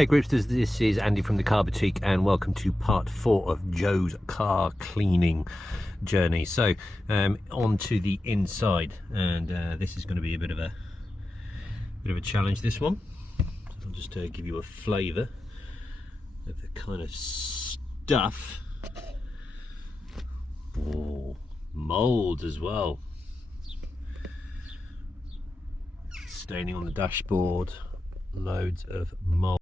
Hi Gripsters, this is Andy from the Car Boutique and welcome to part 4 of Joe's car cleaning journey. So on to the inside, and this is going to be a bit of a challenge, this one. So I'll just give you a flavour of the kind of stuff. Oh, mould as well, staining on the dashboard, loads of mould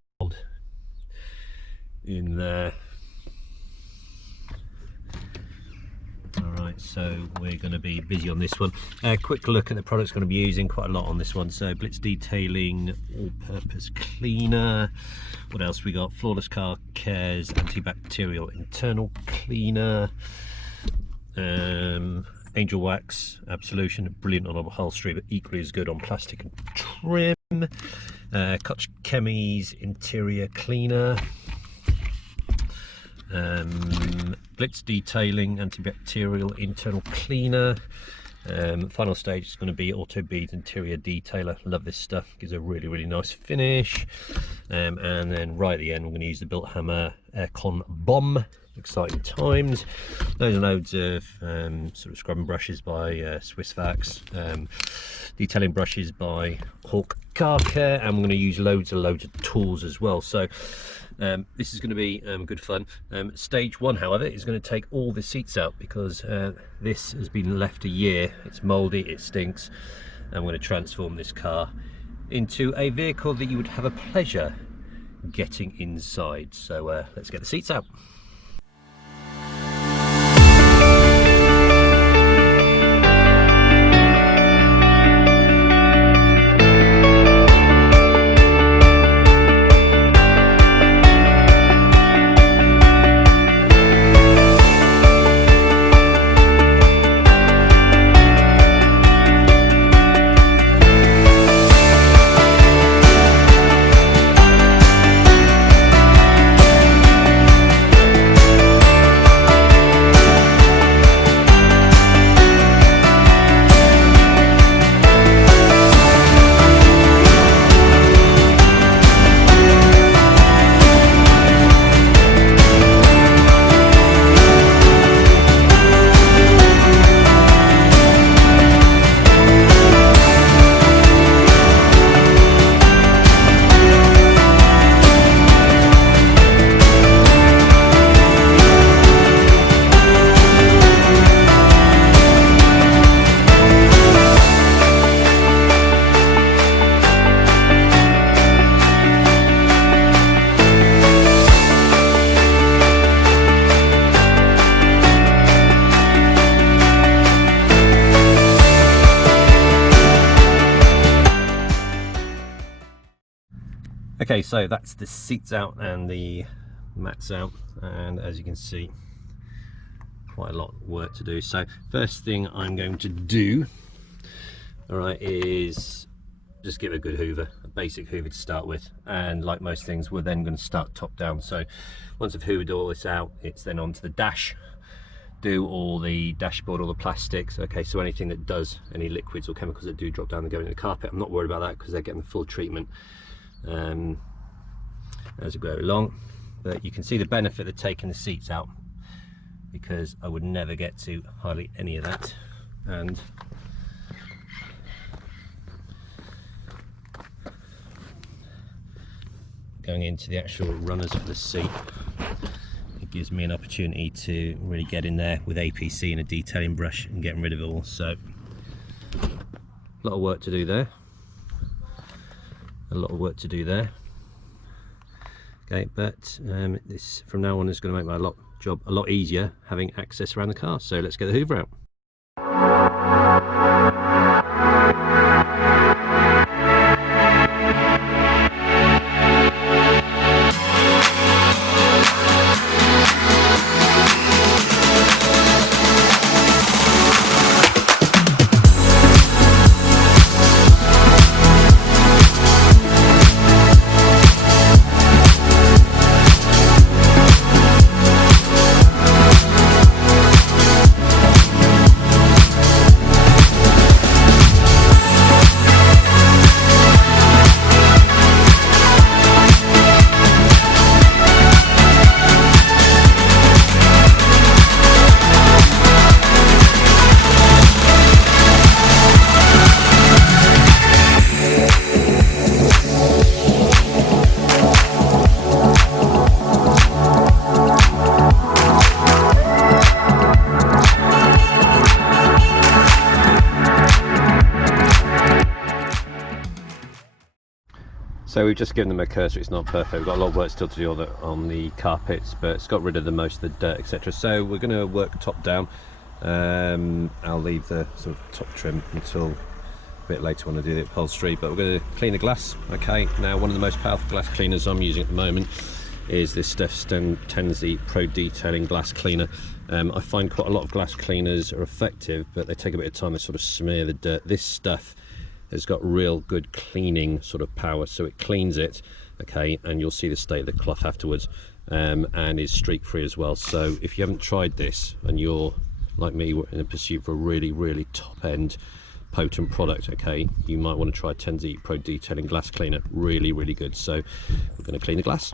in there. Alright, so we're going to be busy on this one. Quick look at the products going to be using, quite a lot on this one. So Blitz Detailing all-purpose cleaner. What else we got? Flawless Car Care's antibacterial internal cleaner. Angel Wax Absolution, brilliant on upholstery but equally as good on plastic and trim. Koch Chemi's interior cleaner. Blitz Detailing antibacterial internal cleaner. Final stage is going to be Auto Beads interior detailer. Love this stuff, gives a really nice finish. And then right at the end we're going to use the Built Hammer Aircon Bomb. Exciting times. Loads of sort of scrubbing brushes by Swiss Vax, detailing brushes by Hawk Car Care, and we're going to use loads of tools as well. So this is going to be good fun. Stage 1, however, is going to take all the seats out because this has been left a year. It's mouldy, it stinks, and we're going to transform this car into a vehicle that you would have a pleasure getting inside. So let's get the seats out. Okay, so that's the seats out and the mats out, and as you can see, quite a lot of work to do. So first thing I'm going to do, alright, is just give it a good hoover, a basic hoover to start with, and like most things we're then going to start top down. So once I've hoovered all this out, it's then onto the dash, do all the dashboard, all the plastics. Okay, so anything that does, any liquids or chemicals that do drop down and go into the carpet, I'm not worried about that because they're getting the full treatment as we go along. But you can see the benefit of taking the seats out, because I would never get to hardly any of that. And going into the actual runners for the seat, it gives me an opportunity to really get in there with APC and a detailing brush and getting rid of it all. So a lot of work to do there. Okay, but this from now on is going to make my job a lot easier, having access around the car. So let's get the hoover out. So we've just given them a cursory. It's not perfect, we've got a lot of work still to do on the carpets, but it's got rid of most of the dirt, etc. So we're going to work top down. I'll leave the sort of top trim until a bit later when I do the upholstery, but we're going to clean the glass. Okay, now one of the most powerful glass cleaners I'm using at the moment is this Pt.4 Pro Detailing Glass Cleaner. I find quite a lot of glass cleaners are effective, but they take a bit of time to sort of smear the dirt. This stuff has got real good cleaning sort of power, so it cleans it, okay, and you'll see the state of the cloth afterwards, and is streak free as well. So if you haven't tried this and you're like me in a pursuit for a really top end potent product, okay, you might want to try Pt.4 Pro Detailing Glass Cleaner. Really good. So we're going to clean the glass.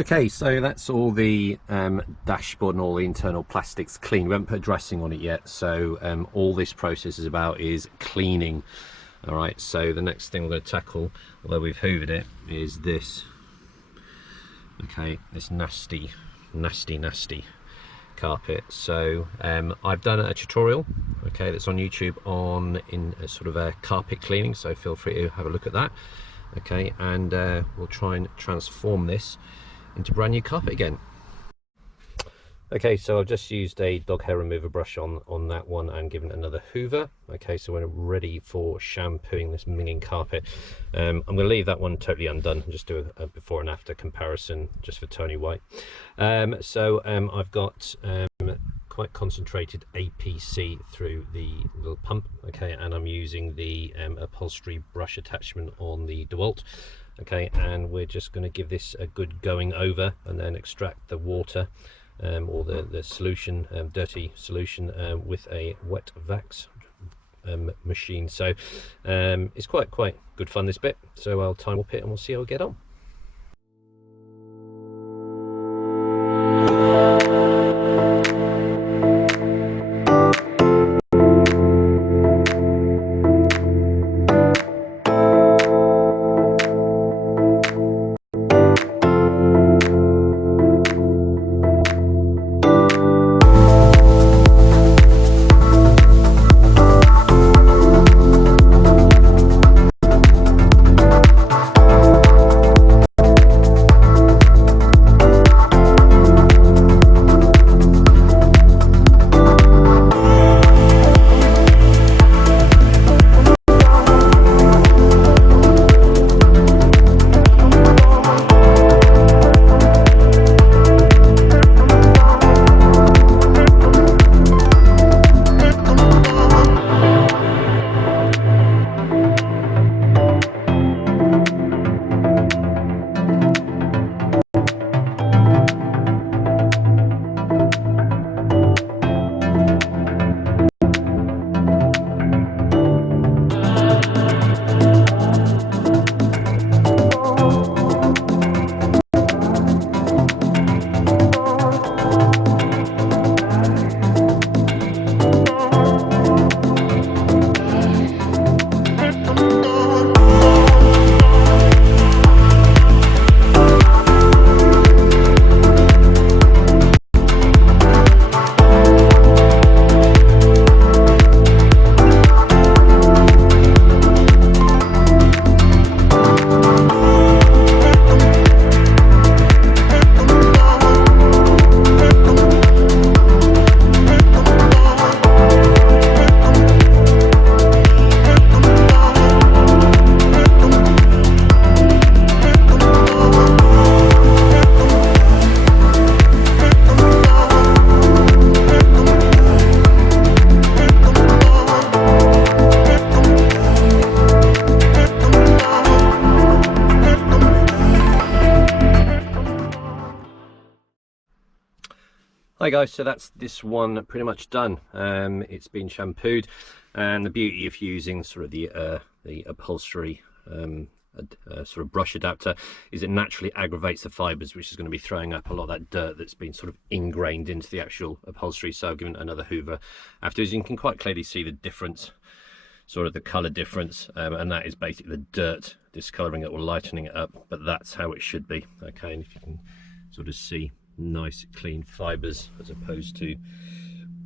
Okay, so that's all the dashboard and all the internal plastics clean. We haven't put dressing on it yet, so all this process is about is cleaning. All right, so the next thing we're going to tackle, although we've hoovered it, is this. Okay, this nasty carpet. So I've done a tutorial, okay, that's on YouTube in a sort of a carpet cleaning, so feel free to have a look at that. Okay, and we'll try and transform this into brand new carpet again. Okay, so I've just used a dog hair remover brush on that one and given it another hoover. Okay, so we're ready for shampooing this minging carpet. I'm going to leave that one totally undone and just do a before and after comparison just for Tony White. I've got quite concentrated APC through the little pump, okay, and I'm using the upholstery brush attachment on the DeWalt. Okay, and we're just going to give this a good going over and then extract the water or the solution, dirty solution, with a wet vax machine. So it's quite good fun, this bit. So I'll time warp it and we'll see how we get on. Hi guys, so that's this one pretty much done. It's been shampooed, and the beauty of using sort of the upholstery sort of brush adapter is it naturally aggravates the fibers, which is going to be throwing up a lot of that dirt that's been sort of ingrained into the actual upholstery. So I've given it another hoover afterwards. You can quite clearly see the difference, sort of the color difference, and that is basically the dirt discoloring it or lightening it up, but that's how it should be. Okay, and if you can sort of see nice clean fibers as opposed to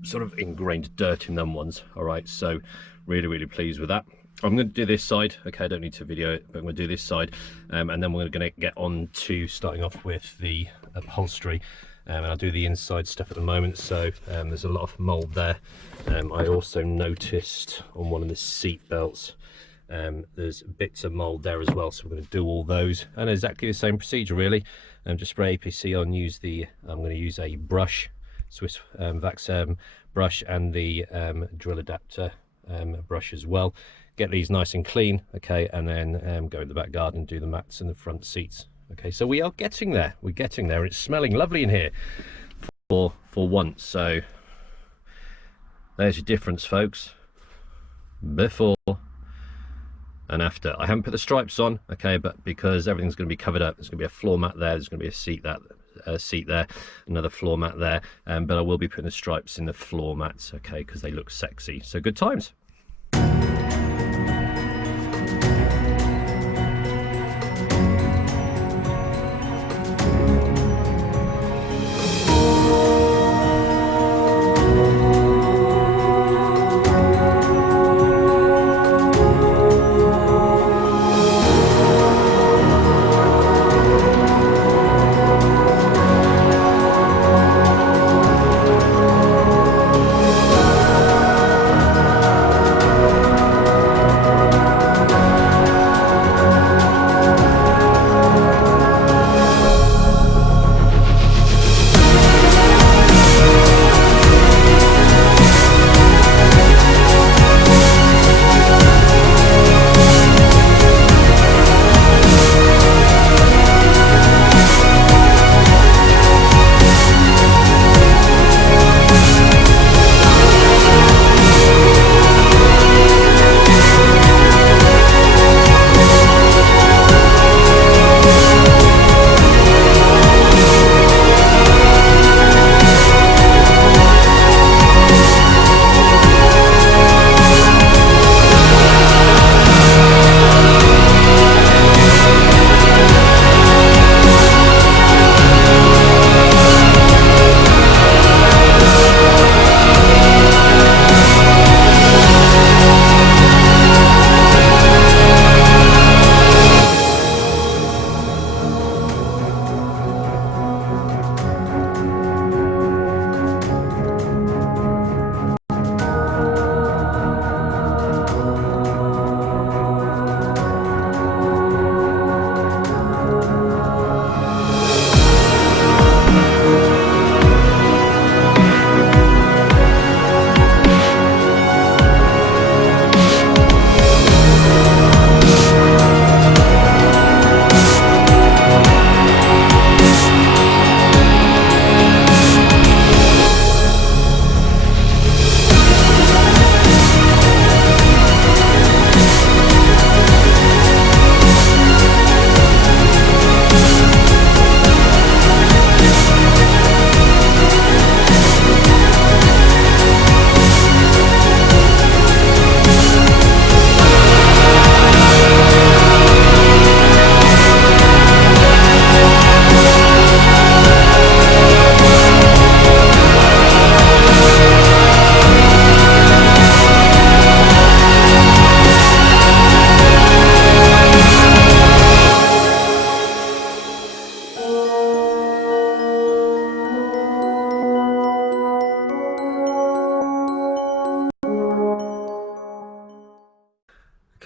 sort of ingrained dirt in them ones. All right, so really pleased with that. I'm going to do this side. Okay, I don't need to video it, but I'm going to do this side, and then we're going to get on to starting off with the upholstery, and I'll do the inside stuff at the moment. So there's a lot of mold there. I also noticed on one of the seat belts there's bits of mold there as well, so we're going to do all those, and exactly the same procedure really. Just spray APC on, I'm going to use a brush, Swiss Vax brush, and the drill adapter brush as well. Get these nice and clean, okay, and then go in the back garden and do the mats and the front seats. Okay, so we are getting there, we're getting there. It's smelling lovely in here for once. So there's your difference, folks, before and after. I haven't put the stripes on, okay, but because everything's going to be covered up, there's going to be a floor mat there, there's going to be a seat there, another floor mat there, but I will be putting the stripes in the floor mats, okay, because they look sexy. So good times.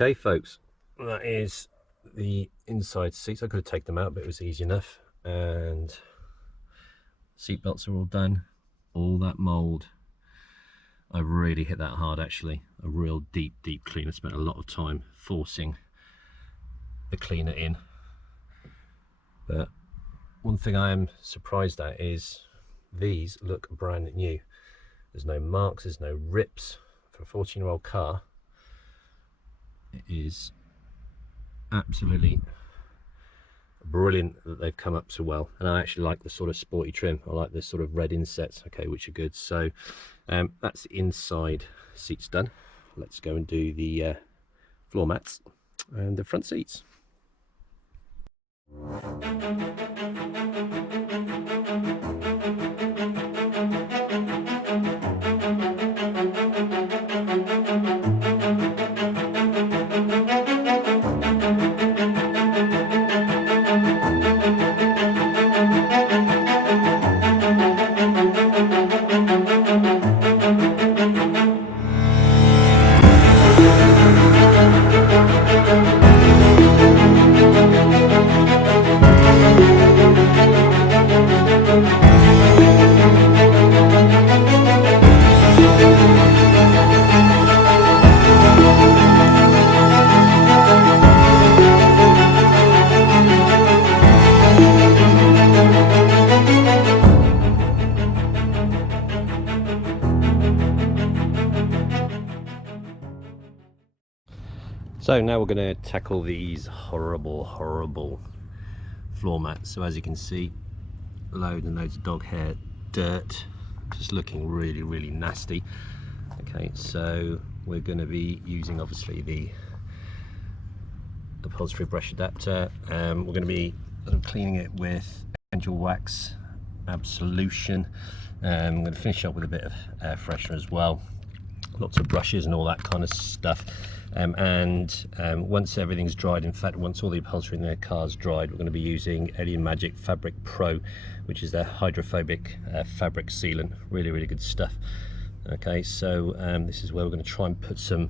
Okay folks, that is the inside seats. I could have taken them out, but it was easy enough. And seat belts are all done. All that mold, I really hit that hard actually. A real deep clean. I spent a lot of time forcing the cleaner in. But one thing I am surprised at is these look brand new. There's no marks, there's no rips. For a 14-year-old car, it is absolutely brilliant that they've come up so well. And I actually like the sort of sporty trim. I like the sort of red insets, okay, which are good. So that's the inside seats done. Let's go and do the floor mats and the front seats. So now we're going to tackle these horrible floor mats. So as you can see, loads and loads of dog hair, dirt, just looking really nasty. Okay, so we're going to be using obviously the upholstery brush adapter. We're going to be cleaning it with angel wax absolution. I'm going to finish up with a bit of air freshener as well, lots of brushes and all that kind of stuff. Once everything's dried, in fact once all the upholstery in their car's dried, we're going to be using Alien Magic Fabric Pro, which is their hydrophobic fabric sealant. Really good stuff. Okay, so this is where we're going to try and put some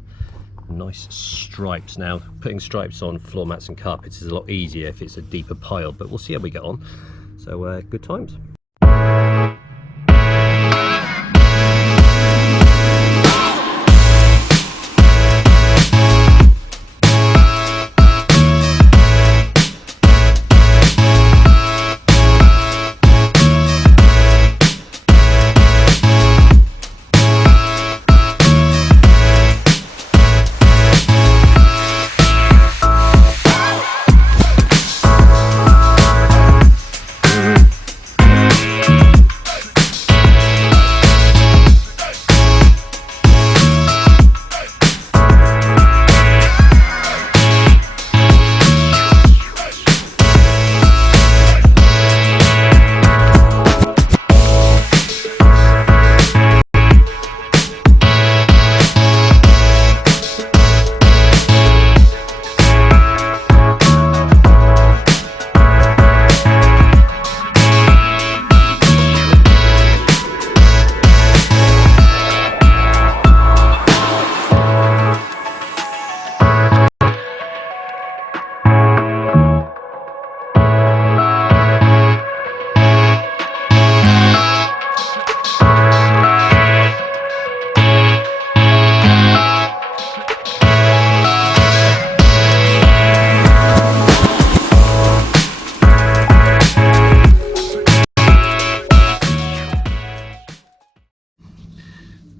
nice stripes. Now, putting stripes on floor mats and carpets is a lot easier if it's a deeper pile, but we'll see how we get on. So good times.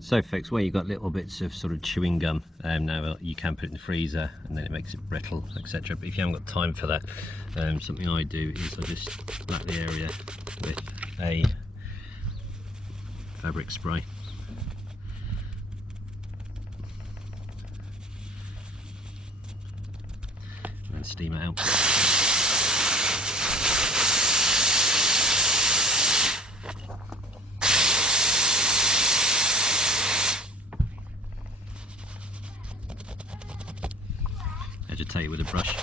So folks, where you've got little bits of sort of chewing gum, now you can put it in the freezer and then it makes it brittle, etc. But if you haven't got time for that, something I do is I just black the area with a fabric spray. And steam it out. Agitate with a brush.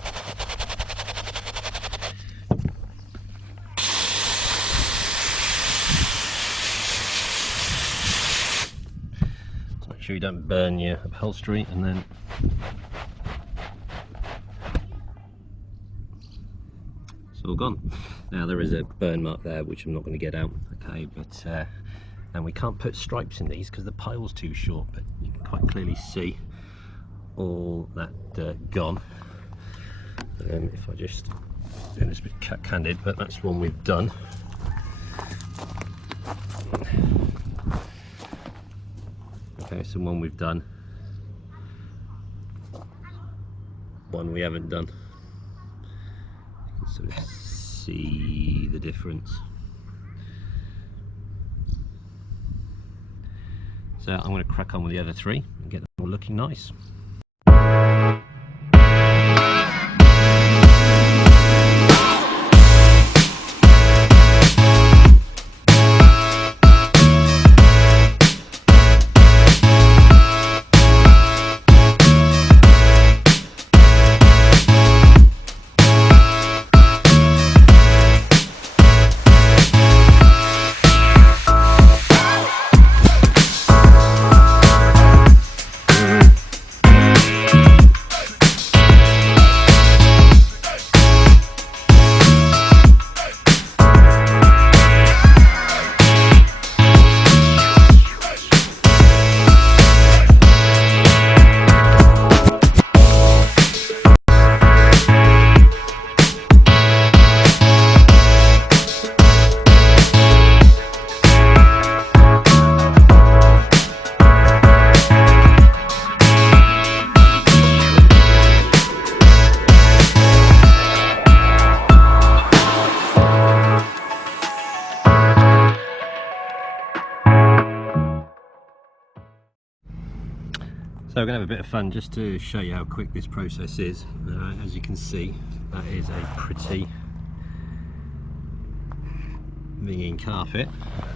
So make sure you don't burn your upholstery, and then it's all gone. Now there is a burn mark there which I'm not going to get out, okay, but and we can't put stripes in these because the pile's too short, but you can quite clearly see all that dirt gone. If I just do this a bit candid, but that's one we've done. Okay, so one we've done, one we haven't done. You can sort of see the difference. So I'm going to crack on with the other three and get them all looking nice. we're going to have a bit of fun just to show you how quick this process is. As you can see, that is a pretty minging carpet.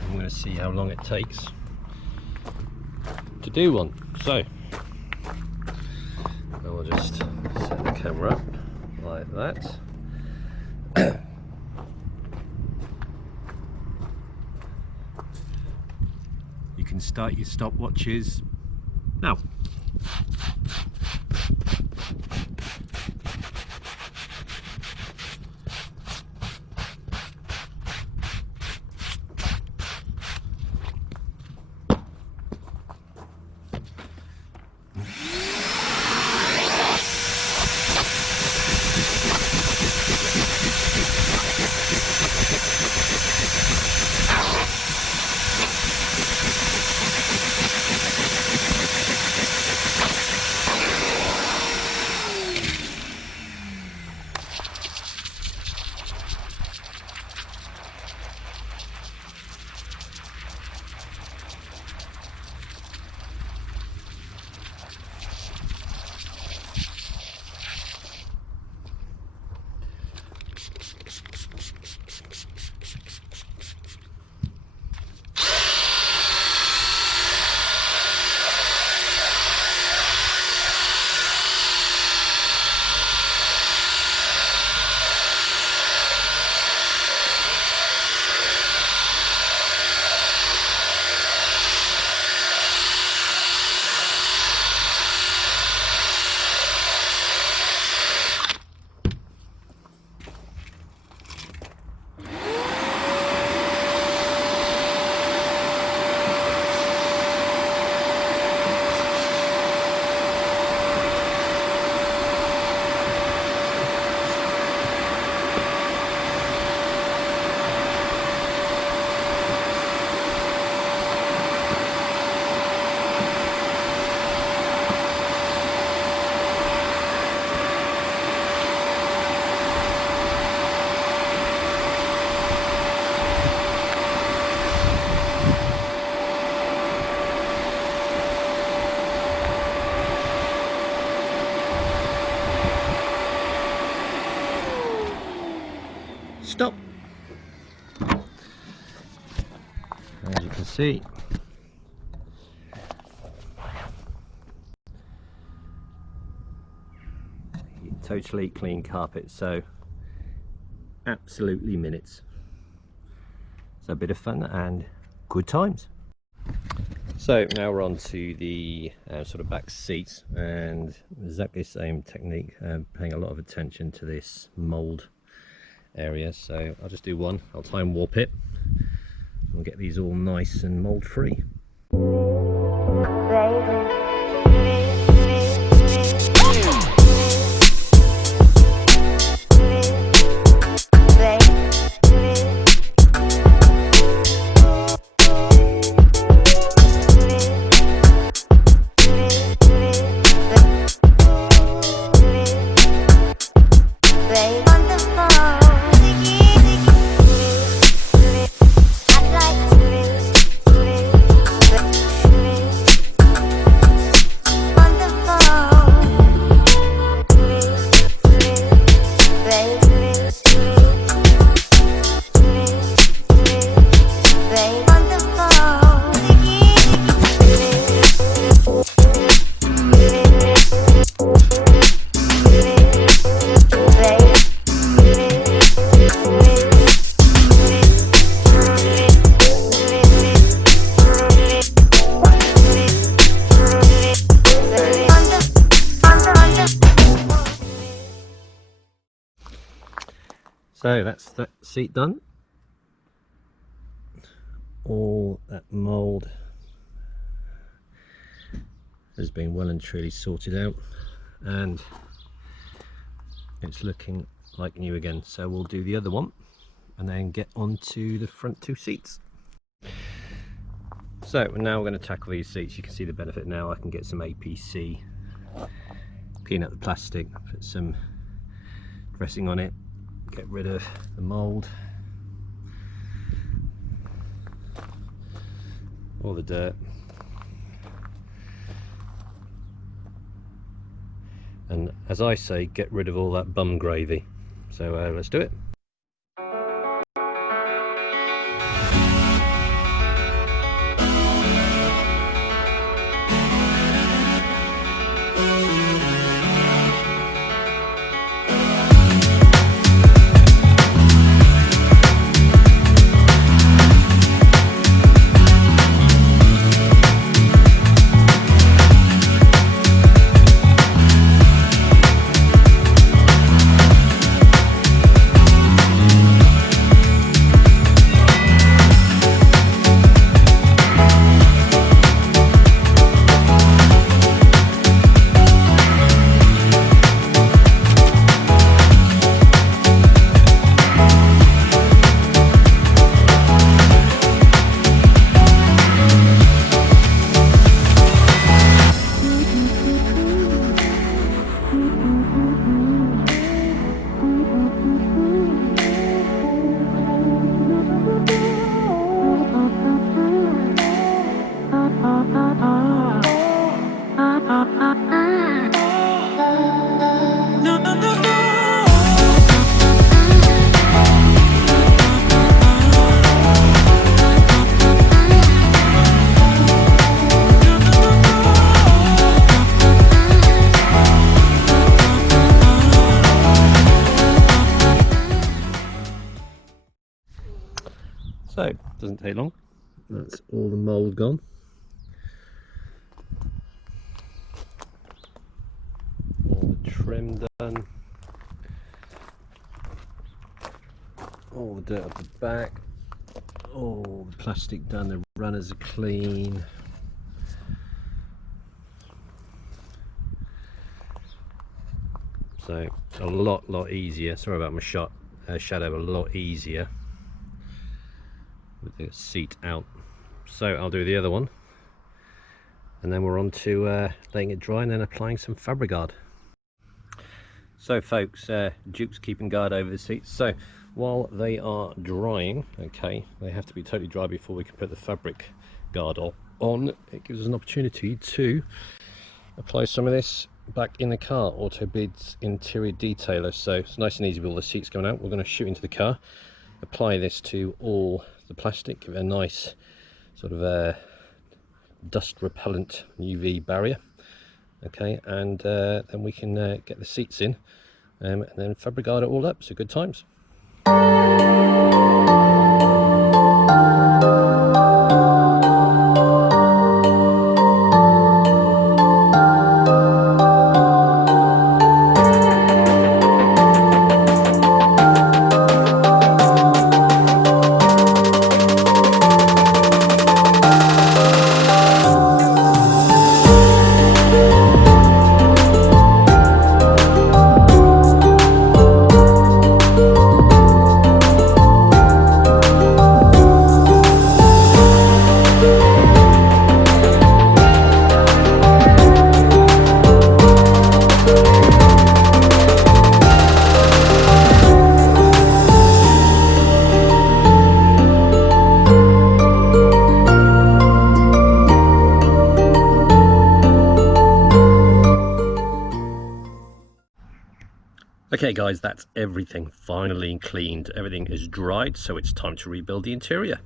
I'm going to see how long it takes to do one. So I'll just set the camera up like that. You can start your stopwatches now. Stop. As you can see, totally clean carpet, so absolutely minutes. So a bit of fun and good times. So now we're on to the sort of back seats, and exactly the same technique, paying a lot of attention to this mold area. So I'll just do one. I'll try and warp it. We'll get these all nice and mold free. So that's that seat done. All that mould has been well and truly sorted out, and it's looking like new again. So we'll do the other one and then get onto the front two seats. So now we're going to tackle these seats. You can see the benefit now. I can get some APC, clean up the plastic, put some dressing on it, get rid of the mould, all the dirt, and, as I say, get rid of all that bum gravy. So let's do it. So, doesn't take long. That's all the mould gone. All the trim done. All the dirt up the back. All the plastic done. The runners are clean. So a lot easier. Sorry about my shadow. A lot easier with the seat out. So I'll do the other one, and then we're on to letting it dry and then applying some Fabricard. So folks, Duke's keeping guard over the seats. So while they are drying, okay, they have to be totally dry before we can put the fabric guard on. It gives us an opportunity to apply some of this back in the car, Auto Bid's interior detailer. So it's nice and easy with all the seats going out. We're going to shoot into the car, apply this to all the plastic, give it a nice sort of dust repellent UV barrier, okay, and then we can get the seats in and then Fabricard it all up. So good times. Okay guys, that's everything finally cleaned. Everything is dried, so it's time to rebuild the interior.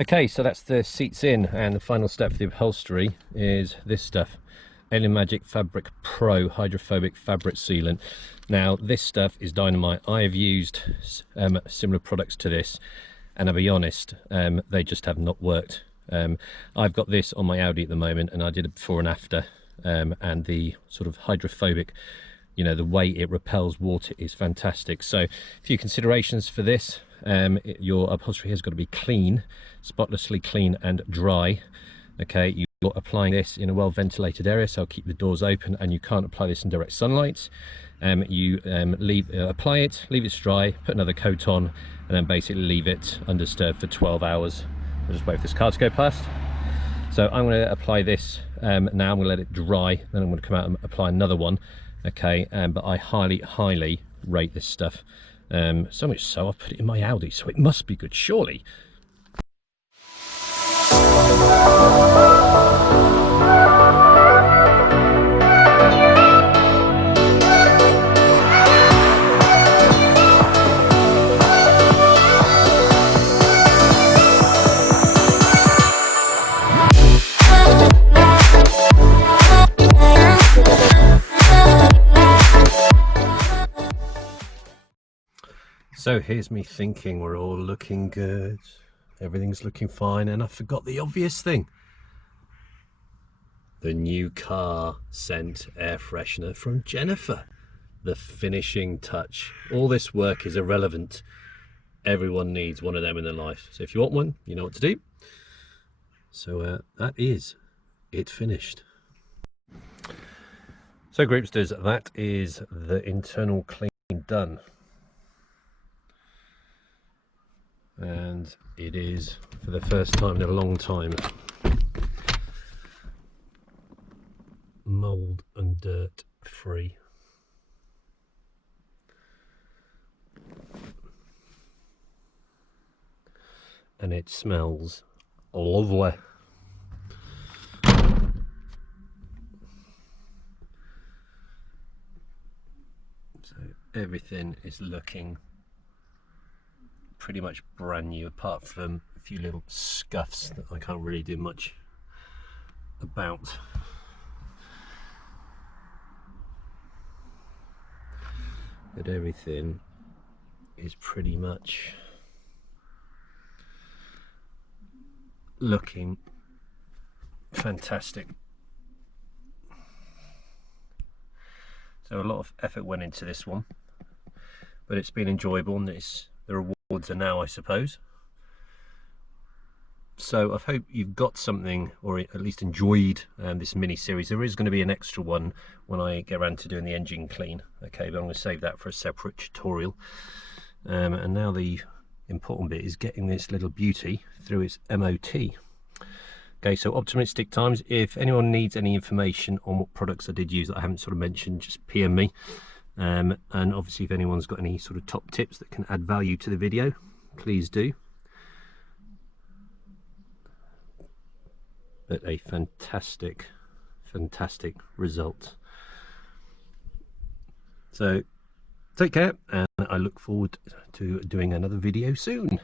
Okay, so that's the seats in, and the final step for the upholstery is this stuff. Alien Magic Fabric Pro Hydrophobic Fabric Sealant. Now this stuff is dynamite. I have used similar products to this, and I'll be honest, they just have not worked. I've got this on my Audi at the moment, and I did it before and after, and the sort of hydrophobic, you know, the way it repels water is fantastic. So a few considerations for this. Your upholstery has got to be clean, spotlessly clean and dry. Okay, you're applying this in a well ventilated area, so I'll keep the doors open, and you can't apply this in direct sunlight. You apply it, leave it to dry, put another coat on, and then basically leave it undisturbed for 12 hours. I'll just wait for this car to go past. So I'm going to apply this now. I'm going to let it dry, then I'm going to come out and apply another one. Okay, but I highly rate this stuff. So much so I've put it in my Audi, so it must be good, surely. So here's me thinking we're all looking good, everything's looking fine, and I forgot the obvious thing. The new car scent air freshener from Jennifer. The finishing touch. All this work is irrelevant. Everyone needs one of them in their life. So if you want one, you know what to do. So that is it finished. So Groupsters, that is the internal cleaning done. And it is, for the first time in a long time, mold and dirt free. And it smells lovely. So everything is looking pretty much brand new, apart from a few little scuffs that I can't really do much about. But everything is pretty much looking fantastic. So a lot of effort went into this one, but it's been enjoyable, and it's the rewards are now, I suppose. So I hope you've got something, or at least enjoyed this mini series. There is going to be an extra one when I get around to doing the engine clean, okay, but I'm going to save that for a separate tutorial. And now the important bit is getting this little beauty through its MOT. Okay, so optimistic times. If anyone needs any information on what products I did use that I haven't sort of mentioned, just PM me. And obviously if anyone's got any sort of top tips that can add value to the video, please do. But a fantastic result. So take care, and I look forward to doing another video soon.